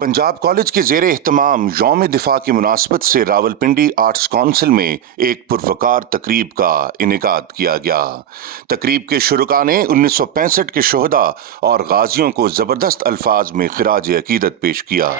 Punjab college के ज़ेर एहतमाम यौम दिफा की मुनासबत से रावलपिंडी आर्ट्स काउंसिल में एक पुरवकार तकरीब का इनेकाद किया गया। तकरीब के शुरुका ने 1965 के शोहदा और गाजियों को ज़बरदस्त अल्फाज में खिराज अकीदत पेश किया।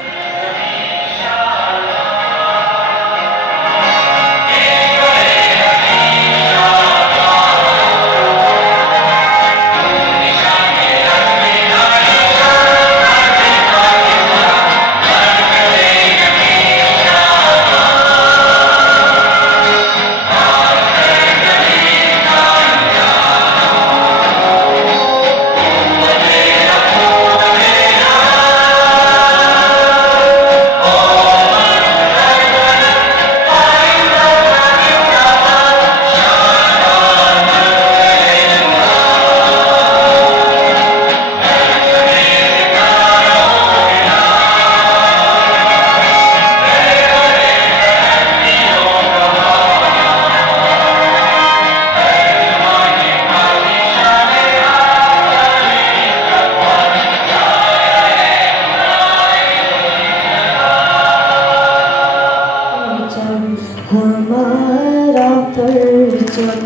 हमारा परचम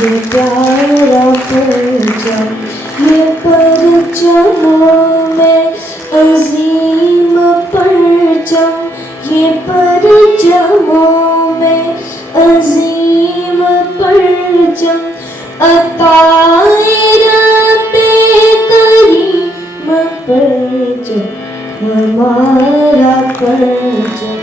ये प्यारा परचम ये परचमों में अजीम परचम ये परचमों में अजीम परचम अताए रब्बे करीम परचम हमारा परचम।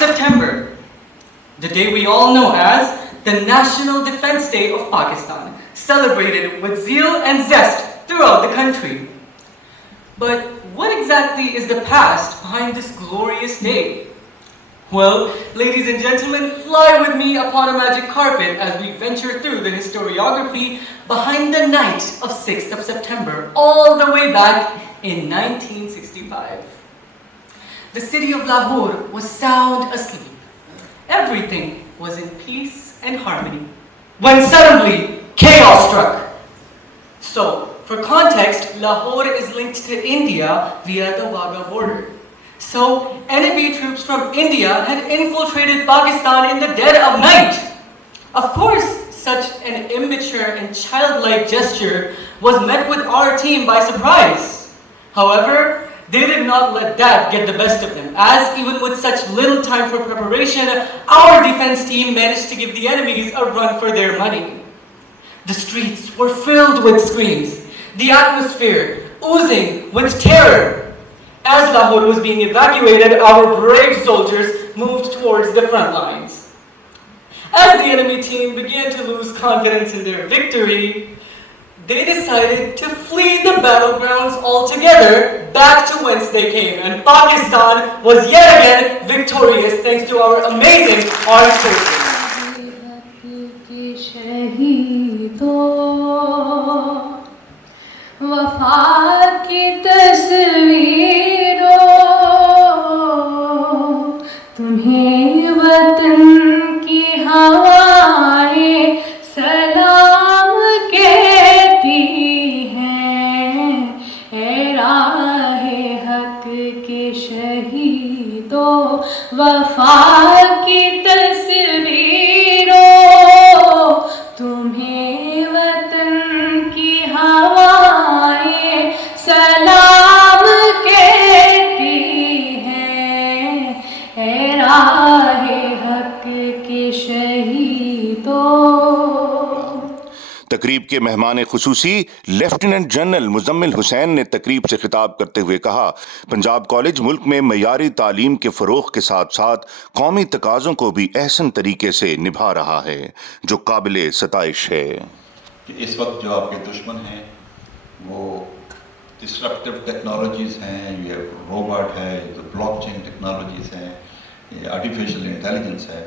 September, the day we all know as the National Defense Day of Pakistan, celebrated with zeal and zest throughout the country. But what exactly is the past behind this glorious day? Well, ladies and gentlemen, fly with me upon a magic carpet as we venture through the historiography behind the night of 6th of September, all the way back in 1965. The city of Lahore was sound asleep. Everything was in peace and harmony, when suddenly chaos struck. So, for context, Lahore is linked to India via the Wagah border. So, enemy troops from India had infiltrated Pakistan in the dead of night. Of course, such an immature and childlike gesture was met with our team by surprise. However, they did not let that get the best of them, as even with such little time for preparation, our defense team managed to give the enemies a run for their money. The streets were filled with screams, the atmosphere oozing with terror. As Lahore was being evacuated, our brave soldiers moved towards the front lines. As the enemy team began to lose confidence in their victory, they decided to flee the battlegrounds altogether back to whence they came, and Pakistan was yet again victorious thanks to our amazing armed forces. तुम्हें वतन की हवाएं सलाम कहती हैं, ए राहे हक के शहीद। तो वफा की तस्वीरों तुम्हें वतन की हवाएं सलाम कहती हैं, ऐ राहे हक के शहीदों। तकरीब के मेहमान खुसूसी लेफ्टिनेंट जनरल मुजम्मिल हुसैन ने तकरीब से खिताब करते हुए कहा, पंजाब कॉलेज मुल्क में मयारी तालीम के फ़रोग़ के साथ साथ कौमी तकाज़ों को भी अहसन तरीके से निभा रहा है, जो काबिल सताइश है। इस वक्त जो आपके दुश्मन हैं वो डिस्ट्रक्टिव टेक्नोलॉजीज़ हैं, ये रोबोट है, ये ब्लॉकचेन टेक्नोलॉजीज़ हैं, ये आर्टिफिशियल इंटेलिजेंस है।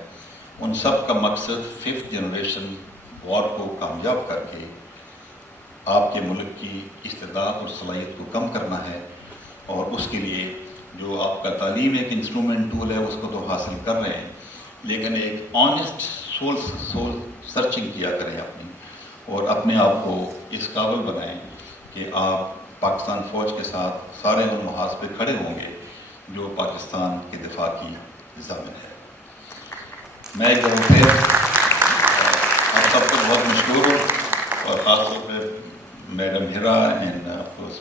उन सब का मकसद 5th जनरेशन वॉर को कामयाब करके आपके मुल्क की इस्तेदाद और सलाहियत को कम करना है, और उसके लिए जो आपका तालीम एक इंस्ट्रूमेंट टूल है उसको तो हासिल कर रहे हैं, लेकिन एक ऑनेस्ट सोल सर्चिंग किया करें अपनी, और अपने आप को इस काबिल बनाएं कि आप पाकिस्तान फ़ौज के साथ सारे उन महाज पे खड़े होंगे जो पाकिस्तान के दिफा की ज़मीन है। मैं एक बार फिर आप सबको बहुत मशहूर हूँ, और ख़ास तौर पे madam Hira and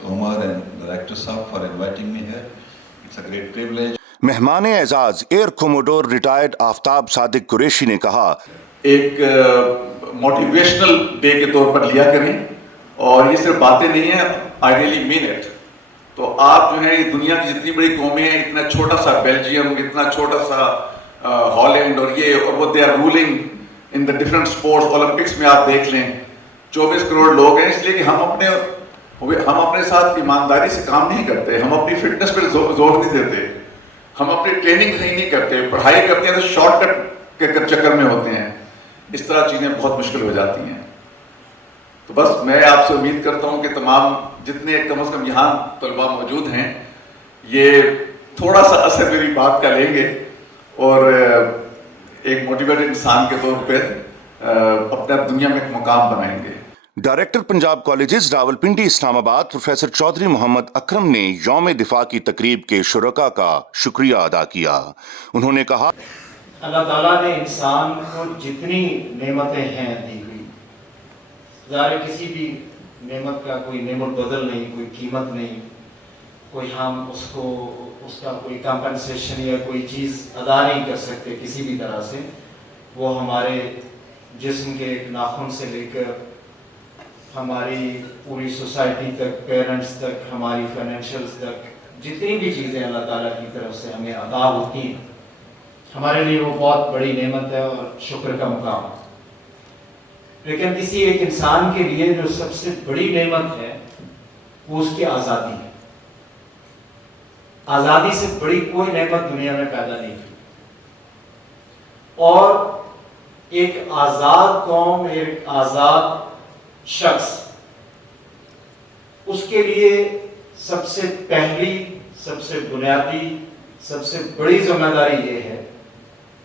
Umar and director साहब for inviting me here. It's a great privilege. मेहमान एजाज air commodore retired Aftab Sadiq Qureshi ने कहा, एक मोटिवेशनल डे के तौर पर लिया करें, और ये सिर्फ बातें नहीं है, आई रियली मीन इट। तो आप जो है ये दुनिया की जितनी बड़ी कौमें हैं, इतना छोटा सा बेल्जियम, इतना छोटा सा हॉलैंड, और वो they are ruling in the different sports. Olympics में आप देख लें 24 करोड़ लोग हैं, इसलिए कि हम अपने साथ ईमानदारी से काम नहीं करते, हम अपनी फिटनेस पर जोर नहीं देते, हम अपनी ट्रेनिंग सही नहीं करते, पढ़ाई करते हैं तो शॉर्टकट के चक्कर में होते हैं, इस तरह चीज़ें बहुत मुश्किल हो जाती हैं। तो बस मैं आपसे उम्मीद करता हूँ कि तमाम जितने कम से कम यहाँ तलबा मौजूद हैं ये थोड़ा सा असर मेरी बात का लेंगे, और एक मोटिवेटेड इंसान के तौर पे अपने दुनिया में एक मुकाम बनाएंगे। Director Punjab colleges Rawalpindi Islamabad professor Chaudhry Muhammad Akram ने यौम दिफा की तकरीब के शुरका का शुक्रिया अदा किया। उन्होंने कहा, अल्लाह ताला ने इंसान को जितनी नेमतें हैं दी हुई, ज़ाहिर किसी भी नेमत का कोई नेमत बदल नहीं, कोई कीमत नहीं, कोई हम उसका कोई कंपनसेशन या कोई चीज़ अदा नहीं कर सकते किसी भी तरह से। वो हमारे जिस्म के एक नाखून से लेकर हमारी पूरी सोसाइटी तक, पेरेंट्स तक, हमारी फाइनेंशियल्स तक, जितनी भी चीज़ें अल्लाह ताला की तरफ से हमें अता होती हैं, हमारे लिए वो बहुत बड़ी नेमत है और शुक्र का मुकाम है। लेकिन किसी एक इंसान के लिए जो सबसे बड़ी नेमत है वो उसकी आज़ादी है। आज़ादी से बड़ी कोई नेमत दुनिया में पैदा नहीं हुई, और एक आज़ाद कौम, एक आज़ाद शख्स, उसके लिए सबसे पहली, सबसे बुनियादी, सबसे बड़ी जिम्मेदारी ये है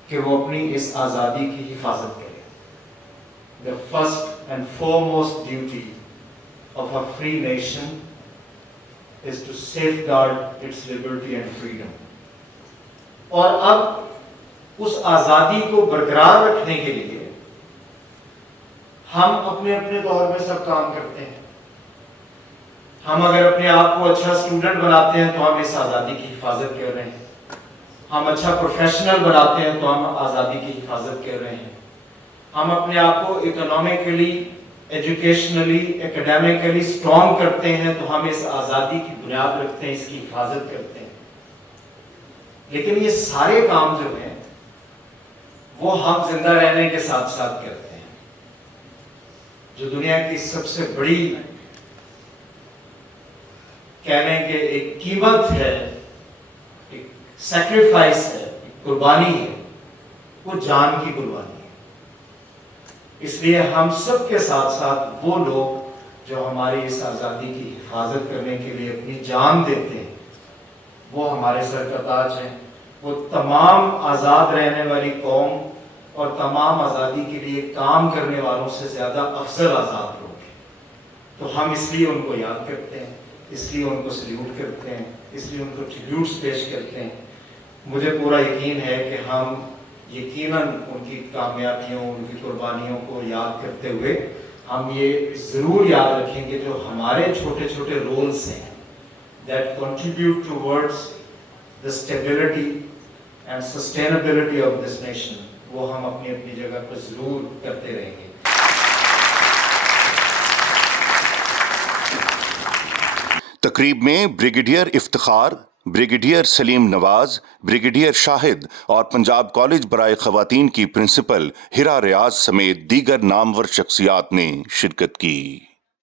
कि वो अपनी इस आज़ादी की हिफाजत करे। The first and foremost duty of a free nation is to safeguard its liberty and freedom. और अब उस आज़ादी को बरकरार रखने के लिए हम अपने अपने दौर में सब काम करते हैं। हम अगर अपने आप को अच्छा स्टूडेंट बनाते हैं तो हम इस आज़ादी की हिफाजत कर रहे हैं। हम अच्छा प्रोफेशनल बनाते हैं तो हम आज़ादी की हिफाजत कर रहे हैं। हम अपने आप को इकोनॉमिकली, एजुकेशनली, एकेडमिकली स्ट्रॉन्ग करते हैं तो हम इस आज़ादी की बुनियाद रखते हैं, इसकी हिफाजत करते हैं। लेकिन ये सारे काम जो हैं वो हम जिंदा रहने के साथ साथ करते हैं। जो दुनिया की सबसे बड़ी कहने के एक कीमत है, एक सैक्रिफाइस है, एक कुर्बानी है, वो जान की कुर्बानी है। इसलिए हम सब के साथ साथ वो लोग जो हमारी इस आज़ादी की हिफाजत करने के लिए अपनी जान देते हैं वो हमारे सर का ताज हैं। वो तमाम आज़ाद रहने वाली कौम और तमाम आज़ादी के लिए काम करने वालों से ज़्यादा अफजल आज़ाद लोग हैं। तो हम इसलिए उनको याद करते हैं, इसलिए उनको सल्यूट करते हैं, इसलिए उनको ट्रिब्यूट्स पेश करते हैं, मुझे पूरा यकीन है कि हम यकीनन उनकी कामयाबियों, उनकी कुर्बानियों को याद करते हुए हम ये ज़रूर याद रखेंगे जो हमारे छोटे छोटे रोल्स हैं that contribute towards the stability and sustainability of this nation, वो हम अपनी अपनी जगह पर ज़रूर करते रहेंगे। तकरीब में brigadier Iftikhar, brigadier Salim Nawaz, brigadier Shahid और पंजाब कॉलेज बराए खवातीन की प्रिंसिपल हिरा रियाज समेत दीगर नामवर शख्सियात ने शिरकत की।